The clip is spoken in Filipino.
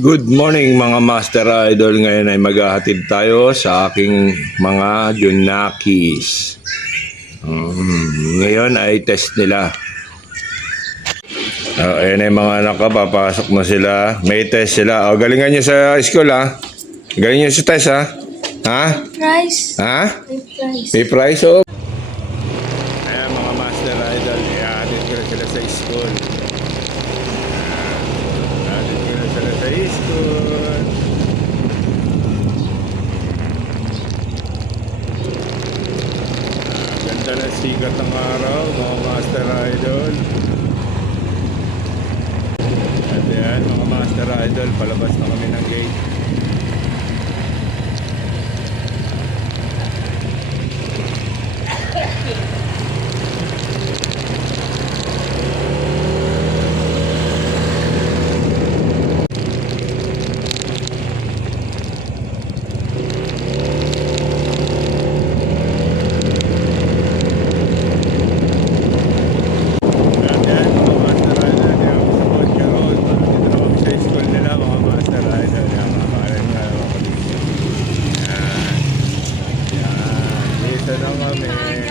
Good morning mga Master Idol. Ngayon ay maghahatid tayo sa aking mga Junakis. Ngayon ay test nila. Ayan ay mga anak ko, papasok na sila. May test sila. Galingan nyo sa school ha. Galingan nyo sa test ha. Ha? Price. Ha? May price. May price oh. Ayan mga Master Idol. Ihahatid ko na sila sa school. Ihahatid ko na sila sa school. Ganda na sikat ng araw, mga Master Idol. At yan, mga Master Idol, palabas na kami ng gate. Dito na kami.